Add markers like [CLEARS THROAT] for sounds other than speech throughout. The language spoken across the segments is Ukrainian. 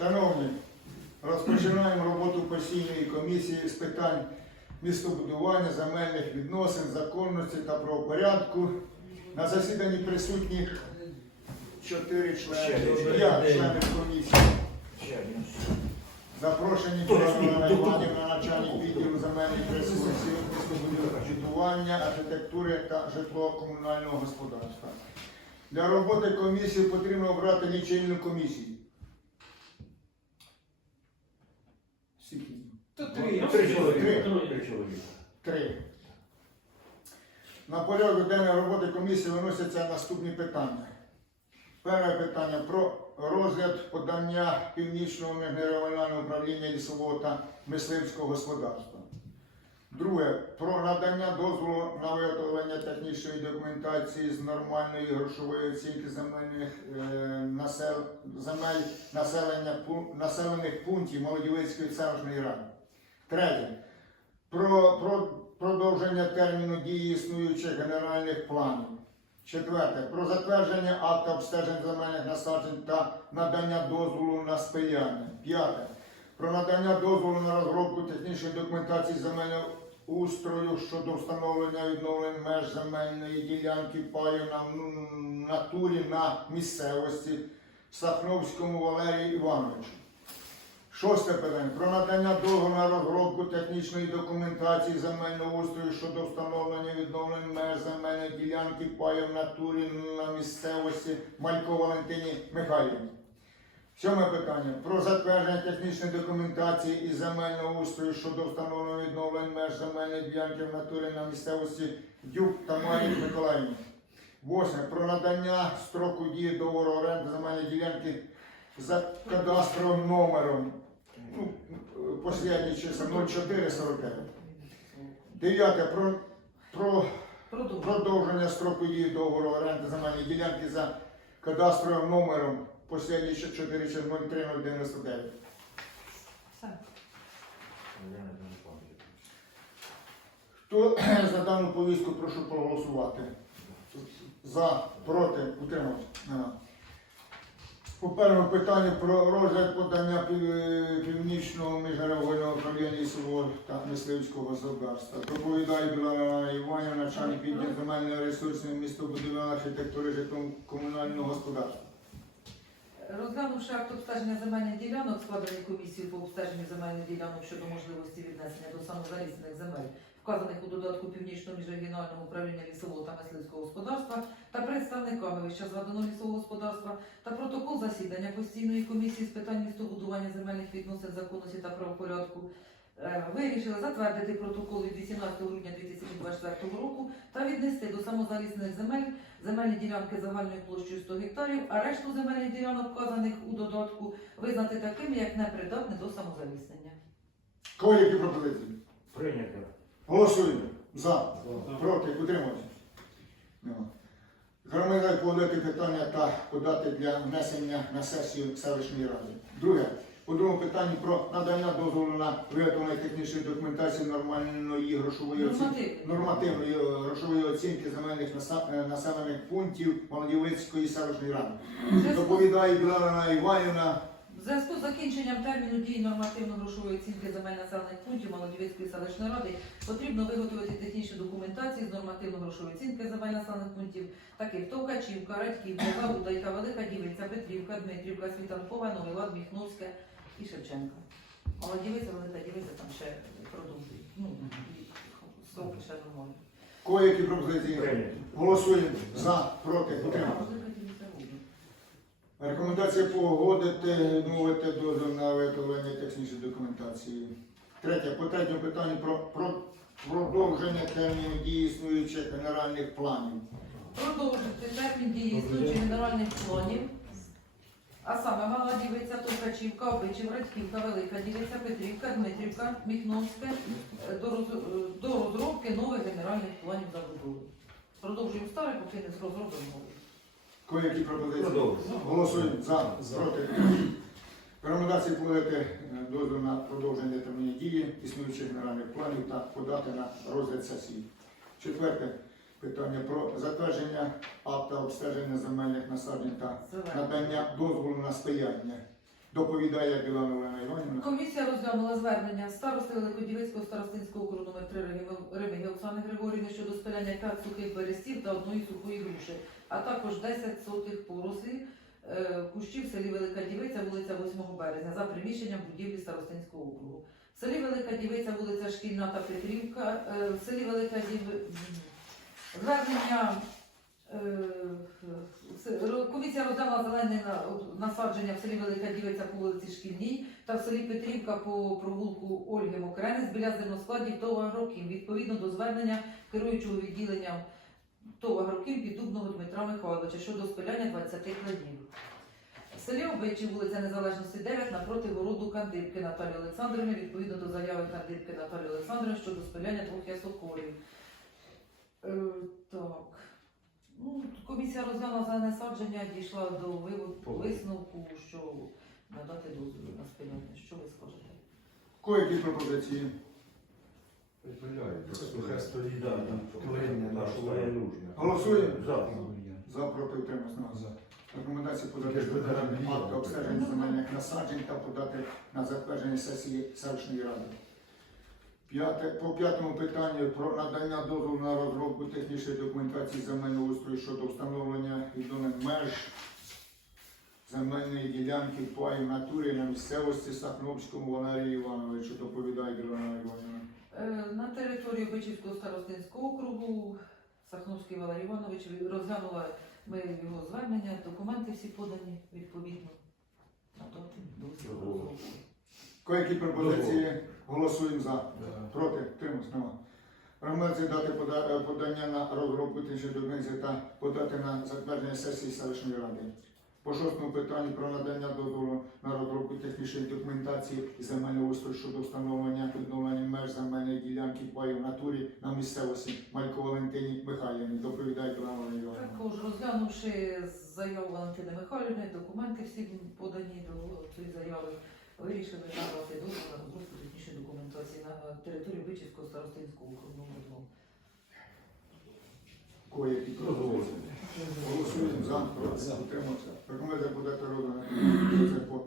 Шановні, розпочинаємо роботу постійної комісії з питань містобудування, земельних відносин, законності та правопорядку. На засіданні присутні чотири члени, один. членів комісії. Запрошені Івана? Іванівна, начальник відділу земельних ресурсів, містобудування, архітектури та житлово-комунального господарства. Для роботи комісії потрібно обрати лічильну комісію. Скільки? Три три. чоловіка. Три. Три чоловіка. Три. На порядок денної роботи комісії виносяться наступні питання. Перше питання про розгляд подання Північного міжрегіонального управління лісового та мисливського господарства. Друге про надання дозволу на виготовлення технічної документації з нормальної грошової оцінки земельних е, насел, земель населення пу- населених пунктів Молодівецької селищної ради. Третє про, про продовження терміну дії існуючих генеральних планів. Четверте. Про затвердження акта обстежень земельних насаджень та надання дозволу на спиляння. П'яте. Про надання дозволу на розробку технічної документації земельного устрою щодо встановлення і відновлення меж земельної ділянки паю на натурі на місцевості Сахновському Валерію Івановичу. Шосте питання. Про надання дозволу на розробку технічної документації земельного устрою щодо встановлення відновлення меж земельної ділянки паю в натурі на місцевості Малько Валентині Михайлівні. Сьоме питання. Про затвердження технічної документації і земельного устрою щодо встановлення відновлення меж земельної ділянки в натурі на місцевості Дюк Тамарі Миколаївні. Восьме. Про надання строку дії договору оренди земельної ділянки за кадастровим номером. Ну, послідні числа 0449. Дев'яте. Про, про продовження строку дії договору оренди земельної ділянки за кадастровим номером послідні 4 03 099. Все. Я не пам'ятаю. Хто [CLEARS THROAT] за дану повістку прошу проголосувати? За, проти, утримався. По першому питанню про розгляд подання північного міжрегіонального управління лісового та мисливського господарства. Доповідає Білана Іванівна, начальник відділу земельного ресурсу містобудівної архітектури житлово-комунального господарства. Розглянувши акт обстеження земельних ділянок, складений комісією по обстеженню земельних ділянок щодо можливості віднесення до самозалісних земель, вказаних у додатку Північного міжрегіонального управління лісового та мисливського господарства та представниками вище згаданого лісового господарства та протокол засідання постійної комісії з питань містобудування земельних відносин, законності та правопорядку, е, вирішили затвердити протокол від 18 грудня 2024 року та віднести до самозалісних земель земельні ділянки загальною площею 100 гектарів, а решту земельних ділянок, вказаних у додатку, визнати такими, як непридатні до самозаліснення. Кого які пропозиції? Прийнято. Голосуємо. За. Проти, утримався. Нема. Громадян подати питання та подати для внесення на сесію селищної ради. Друге. По другому питанню про надання дозволу на виготовлення технічної документації нормальної грошової оцінки. Нормативної грошової оцінки земельних е, населених пунктів Молодівецької селищної ради. Доповідає Білана Іванівна. В зв'язку з закінченням терміну дії нормативно-грошової оцінки земель населених пунктів Молодівецької селищної ради потрібно виготовити технічну документацію з нормативно-грошової оцінки земель населених пунктів, таких Товкачівка, Радьківка, Загудайка, Велика Дівиця, Петрівка, Дмитрівка, Світанкова, Новий Лад, Міхновська і Шевченка. Молодівиця, Велика Дівиця, там ще продовжують. Ну, і ще нормально. Кого які пропозиції? Голосуємо. За. Проти. Утримався. Рекомендація погодити, відмовити дозвіл на виготовлення технічної документації. Третє. По третьому питанню про, про продовження терміну дії існуючих генеральних планів. Продовжити термін дії існуючих генеральних планів, а саме Мала Дівиця, Токачівка, Обичів, Радьківка, Велика Дівиця, Петрівка, Дмитрівка, Міхновська е, до, роз- е, до розробки нових генеральних планів забудови. Продовжуємо старий, поки не розробимо новий. Кої які пропозиції? Продовжуємо. Голосуємо. За. Проти. [CLEARS THROAT] Рекомендації погодити е, дозвіл на продовження терміну дії існуючих генеральних планів та подати на розгляд сесії. Четверте питання про затвердження акта обстеження земельних насаджень та надання дозволу на спияння. Доповідає Білана Іванівна. Комісія розглянула звернення старости Великодівицького старостинського округу номер 3 Ремиги Оксани Григорівни щодо спиляння 5 сухих берестів та одної сухої груші, а також 10 сотих порослі е, кущів в селі Велика Дівиця, вулиця 8 березня, за приміщенням будівлі старостинського округу. В селі Велика Дівиця, вулиця Шкільна та Петрівка, е, в селі Велика Дівиця. Звернення е, комісія розглянула зелене насадження в селі Велика Дівиця по вулиці Шкільній та в селі Петрівка по провулку Ольги Мокренець біля зерноскладів ТОВ «Агрокім» відповідно до звернення керуючого відділенням ТОВ «Агрокім» Піддубного Дмитра Михайловича щодо спиляння 20 кладів. В селі Обичі, вулиця Незалежності 9, напроти городу Кандибки Наталії Олександрівни, відповідно до заяви Кандибки Наталії Олександрівни щодо спиляння двох ясоколів. Е, так. Ну, комісія розглянула за насадження, дійшла до виводу висновку, що надати дозвіл на спиляння. Що ви скажете? Кої які пропозиції? Сухе стоїть, Да, там творення нашого стоїть. нужно. Голосуємо. За. За проти утримався. За. Рекомендації подати ветеранам питання акти обстеження земельних насаджень та подати на затвердження сесії селищної ради. П'яте, по п'ятому питанню про надання дозволу на розробку технічної документації земельного устрою щодо встановлення відомих меж земельної ділянки в натурі на місцевості Сахновському Валерію Івановичу, доповідає Ірина Іванівна. Е, На території Бичівського старостинського округу Сахновський Валерій Іванович розглянула ми його звернення, документи всі подані відповідно. Кое-які пропозиції? Голосуємо за. Проти, тримус, нема. Громадці дати е, подання на розробку технічної документації та подати на затвердження сесії селищної ради. По шостому питанню про надання дозволу на розробку технічної документації і земельного устрою щодо встановлення відновлення меж земельної ділянки паю в натурі на місцевості Малько Валентині Михайлівні. Доповідає Івана Івановна. Також розглянувши заяву Валентини Михайлівни, документи всі подані до цієї заяви, вирішили надати дозвіл на розробку технічної документації на території Бичівського старостинського округу номер 2. Кої? Голосуємо за, проти, утримався. Рекомендує подати по-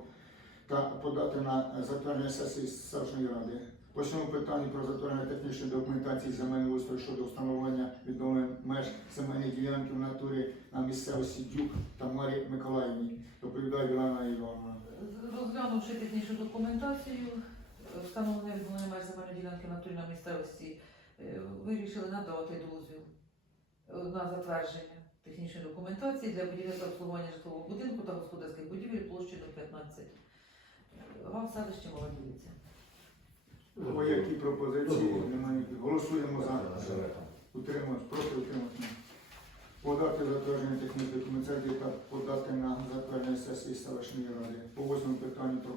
та подати на затвердження сесії селищної ради. По цьому питанню про затвердження технічної документації земельного устрою щодо встановлення відновлення меж земельної ділянки в натурі на місцевості Дюк та Марі Миколаївні. Доповідає Білана Івановна. Розглянувши технічну документацію, е, встановлення відновлення меж земельної ділянки на турі місцевості, е, вирішили надати дозвіл е, на затвердження технічної документації для будівництва обслуговування житлового будинку та господарських будівель площею 15 га в селищі Молодівиця. По які пропозиції? Немає. Голосуємо за. Утримуємось, проти утримуємось. Подати затвердження технічної документації та подати на затвердження сесії селищної ради. По восьмому питанню про,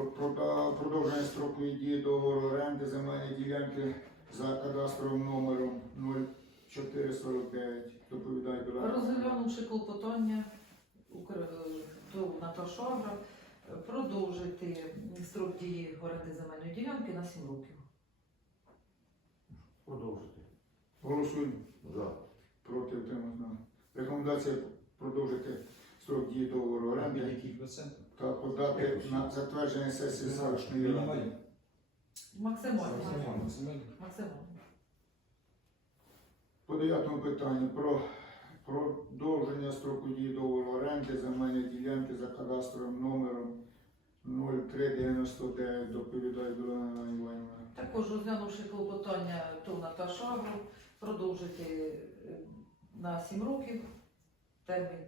про, про продовження строку дії договору оренди земельної ділянки за кадастровим номером 0449. Доповідає Білана. Розглянувши клопотання е, до е, продовжити строк дії оренди земельної ділянки на 7 років. Продовжити. Голосуємо. За. Проти утримуємось. Рекомендація продовжити строк дії договору оренди та подати на затвердження сесії селищної ради. Максимально. Максимально. По дев'ятому питанню про продовження строку дії договору оренди земельної ділянки за кадастровим номером 0399 доповідає Білана Іванівна. Також розглянувши клопотання ТОВ Наташа Агро, продовжити е, на 7 років термін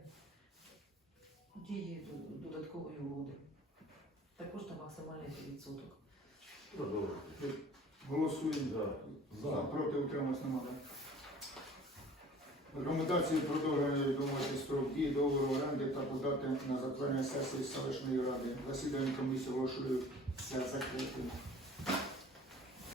дії додаткової угоди. Також на максимальний відсоток. Продовжити. Голосуємо За. за проти утрималось немає. Рекомендації продовження відомості строк дії договору оренди та подати на затвердження сесії селищної ради. Засідання комісії оголошую за закритим.